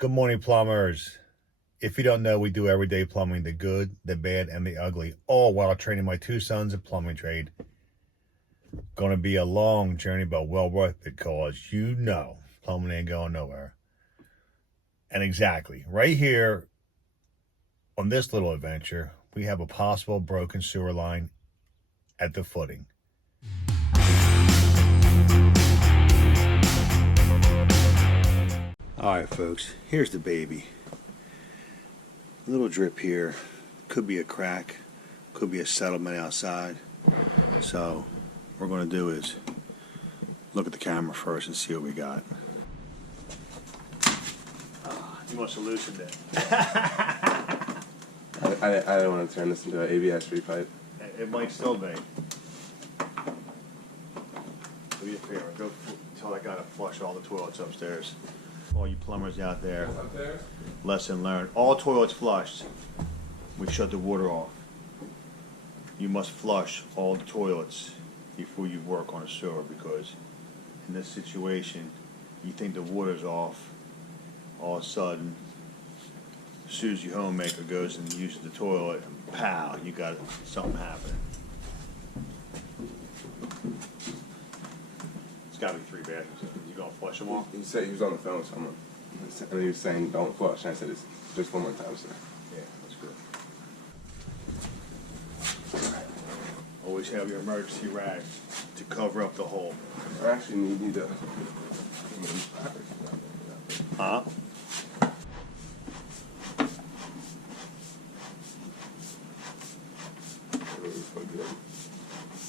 Good morning, plumbers. If you don't know, we do everyday plumbing, the good, the bad, and the ugly, all while training my two sons in plumbing trade. Going to be a long journey, but well worth it, because you know plumbing ain't going nowhere. And exactly, right here on this little adventure, we have a possible broken sewer line at the footing. All right, folks, here's the baby. A little drip here. Could be a crack. Could be a settlement outside. So what we're going to do is look at the camera first and see what we got. You must have loosened it. I don't want to turn this into an ABS repipe. It might still be. Do you figure? Go tell that guy to flush all the toilets upstairs. All you plumbers out there, lesson learned. All toilets flushed. We shut the water off. You must flush all the toilets before you work on a sewer, because in this situation, you think the water's off, all of a sudden, Susie Homemaker goes and uses the toilet, and pow, you got something happening. It's got to be 3 bathrooms. You gonna flush them all? He said he was on the phone with someone, and he was saying don't flush. And I said it's just one more time, sir. Yeah, that's good. Always have your emergency rag to cover up the hole. I actually need you to. Huh?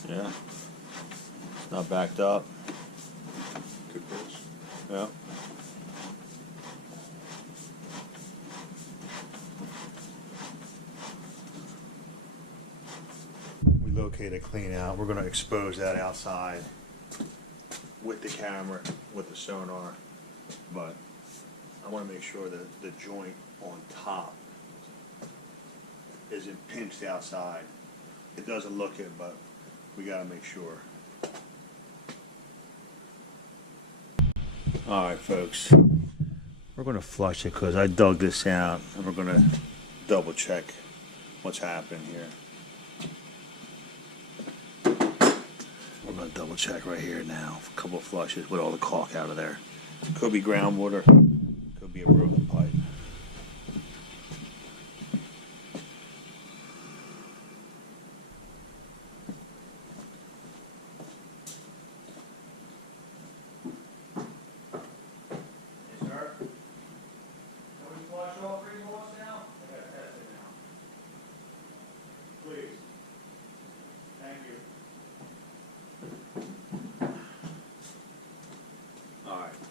Yeah. It's not backed up. Good pitch. Yeah. We locate a clean out. We're going to expose that outside with the camera, with the sonar, but I want to make sure that the joint on top isn't pinched outside. It doesn't look it, but we got to make sure. All right, folks, we're going to flush it because I dug this out, and we're going to double check what's happening here. We're going to double check right here now. A couple of flushes with all the caulk out of there. Could be groundwater, could be a broken pipe.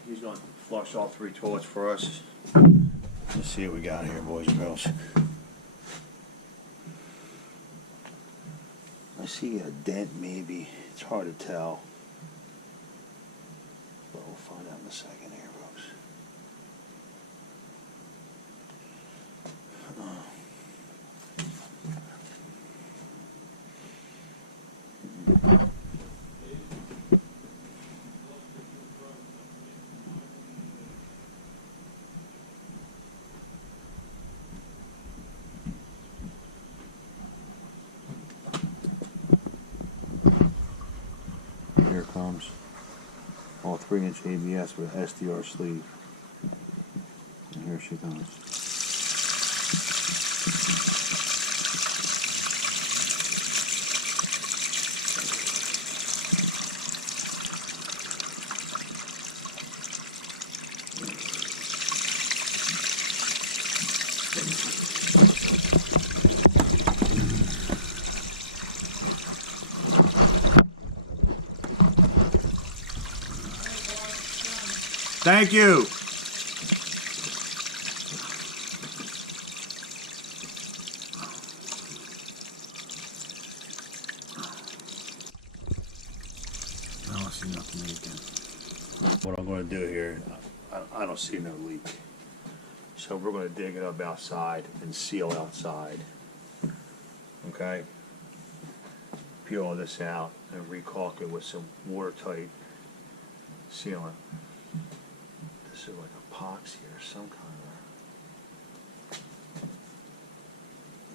He's going to flush all 3 toilets for us. Let's see what we got here, boys and girls. I see a dent, maybe. It's hard to tell. But we'll find out in a second here, folks. Here comes all 3-inch ABS with SDR sleeve. And here she comes. Thank you. I don't see nothing leaking. What I'm going to do here, I don't see no leak. So we're going to dig it up outside and seal outside. Okay? Peel all this out and recaulk it with some watertight sealant. This is like epoxy or some kind of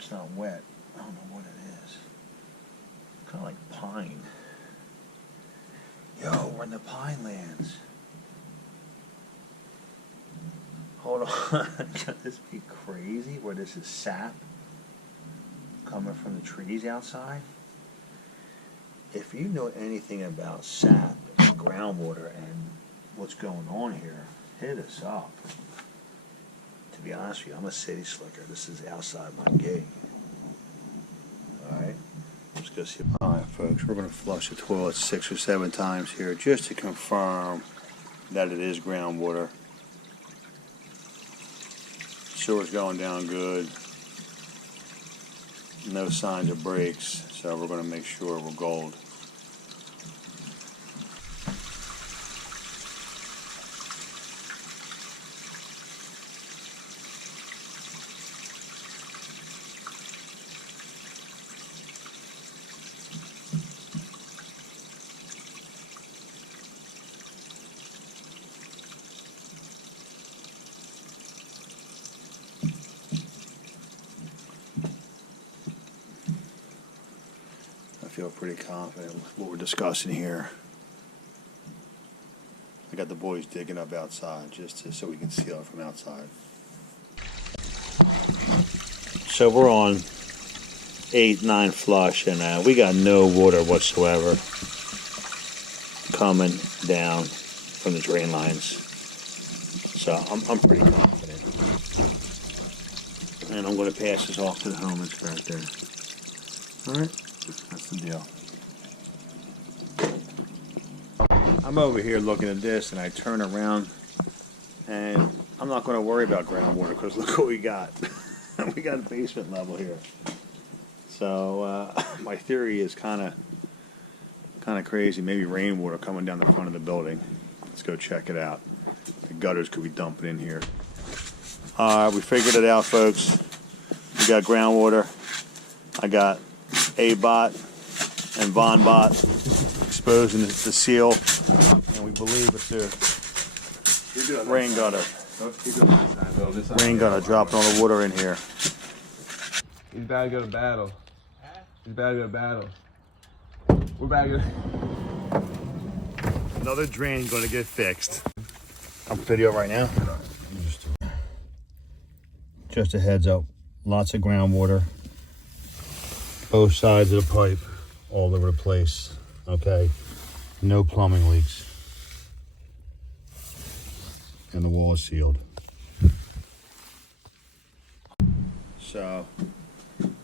It's not wet. I don't know what it is. Kind of like pine. Yo, we're in the pine lands. Hold on. Could this be crazy where this is sap coming from the trees outside? If you know anything about sap and groundwater and what's going on here, hit us up. To be honest with you, I'm a city slicker. This is outside my gig. Alright, let's go see. Alright folks, we're going to flush the toilet 6 or 7 times here just to confirm that it is groundwater. Sewer's going down good. No signs of breaks, so we're going to make sure we're gold. I feel pretty confident with what we're discussing here. I got the boys digging up outside just so we can seal it from outside. So we're on 8-9 flush, and we got no water whatsoever coming down from the drain lines. So I'm pretty confident. And I'm going to pass this off to the home inspector. All right. That's the deal. I'm over here looking at this and I turn around and I'm not going to worry about groundwater because look what we got. We got a basement level here. So my theory is kind of crazy. Maybe rainwater coming down the front of the building. Let's go check it out. The gutters could be dumping in here. We figured it out, folks. We got groundwater. I got A-bot and Von-bot exposing the seal, and we believe it's a rain gutter. Rain gutter dropping all the water in here. He's about to go to battle. He's about to go to battle. We're about to go. Another drain going to get fixed. I'm video right now. Just a heads up, lots of groundwater. Both sides of the pipe, all over the place, okay? No plumbing leaks. And the wall is sealed. So,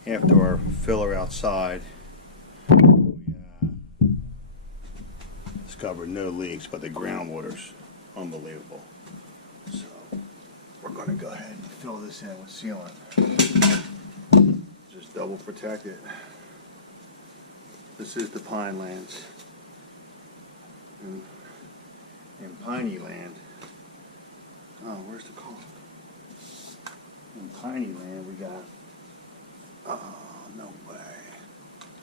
after our filler outside, we discovered no leaks, but the groundwater's unbelievable. So, we're gonna go ahead and fill this in with sealant. Just double protect it. This is the pine lands. In piney land, oh, where's the call? In piney land we got, oh, no way.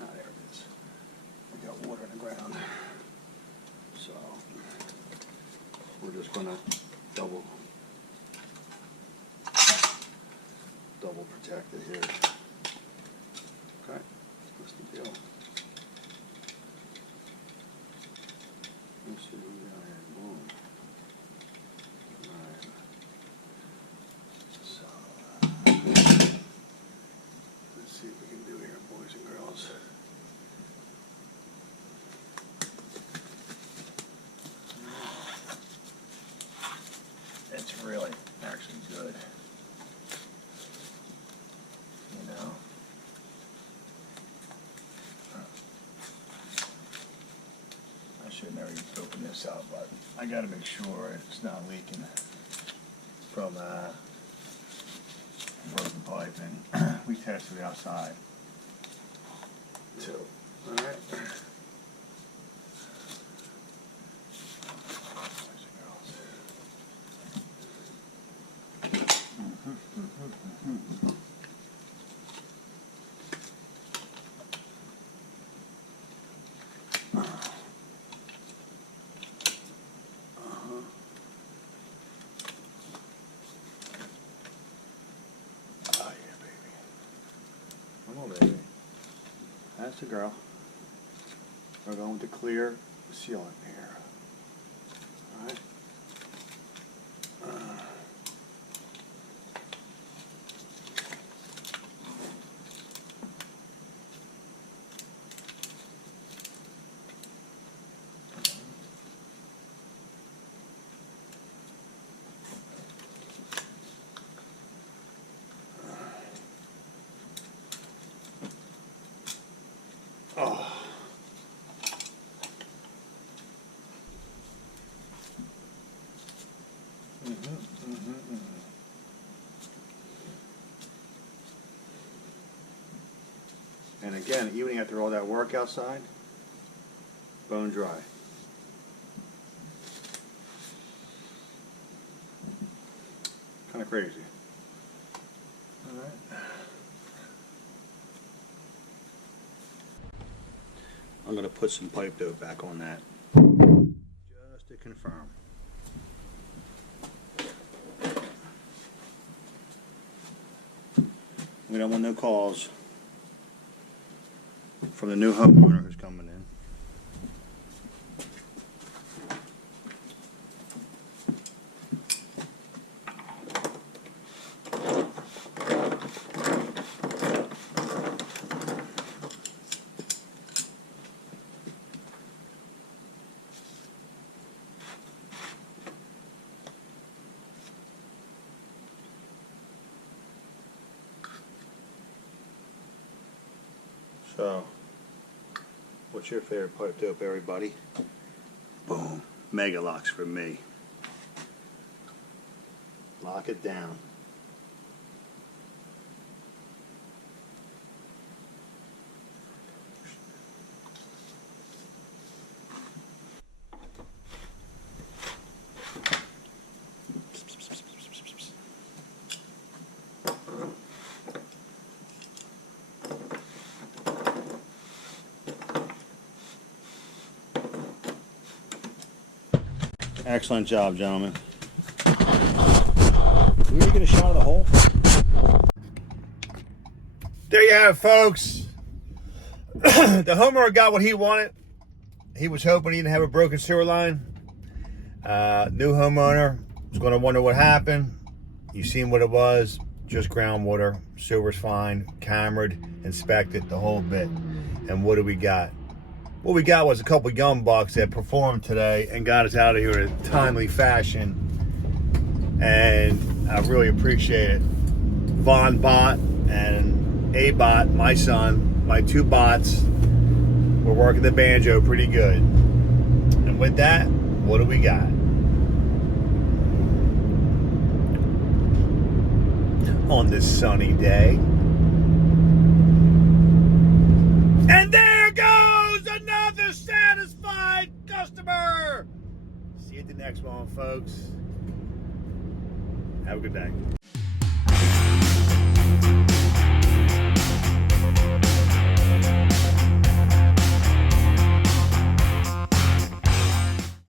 Ah, there it is. We got water in the ground. So, we're just gonna double protect it here. Okay, that's the deal. Let's see what we got here. Boom. Alright. So, let's see what we can do here, boys and girls. It's really actually good. You know. I should never even open this up, but I got to make sure it's not leaking from broken pipe, and we tested it outside too. All right. That's the girl. We're going to clear sealant here. Alright. Oh. And again, even after all that work outside, bone dry. Kind of crazy. All right. I'm going to put some pipe dope back on that, just to confirm. We don't want no calls from the new homeowner who's coming in. So, what's your favorite pipe dope, everybody? Boom. Mega locks for me. Lock it down. Excellent job, gentlemen. Can we get a shot of the hole? There you have it, folks. The homeowner got what he wanted. He was hoping he didn't have a broken sewer line. New homeowner was going to wonder what happened. You've seen what it was. Just groundwater. Sewer's fine. Cambered, inspected, the whole bit. And what do we got? What we got was a couple young bucks that performed today and got us out of here in a timely fashion. And I really appreciate it. Von Bot and A-Bot, my son, my two bots, were working the banjo pretty good. And with that, what do we got? On this sunny day. And there goes another satisfied customer. See you at the next one, folks. Have a good day.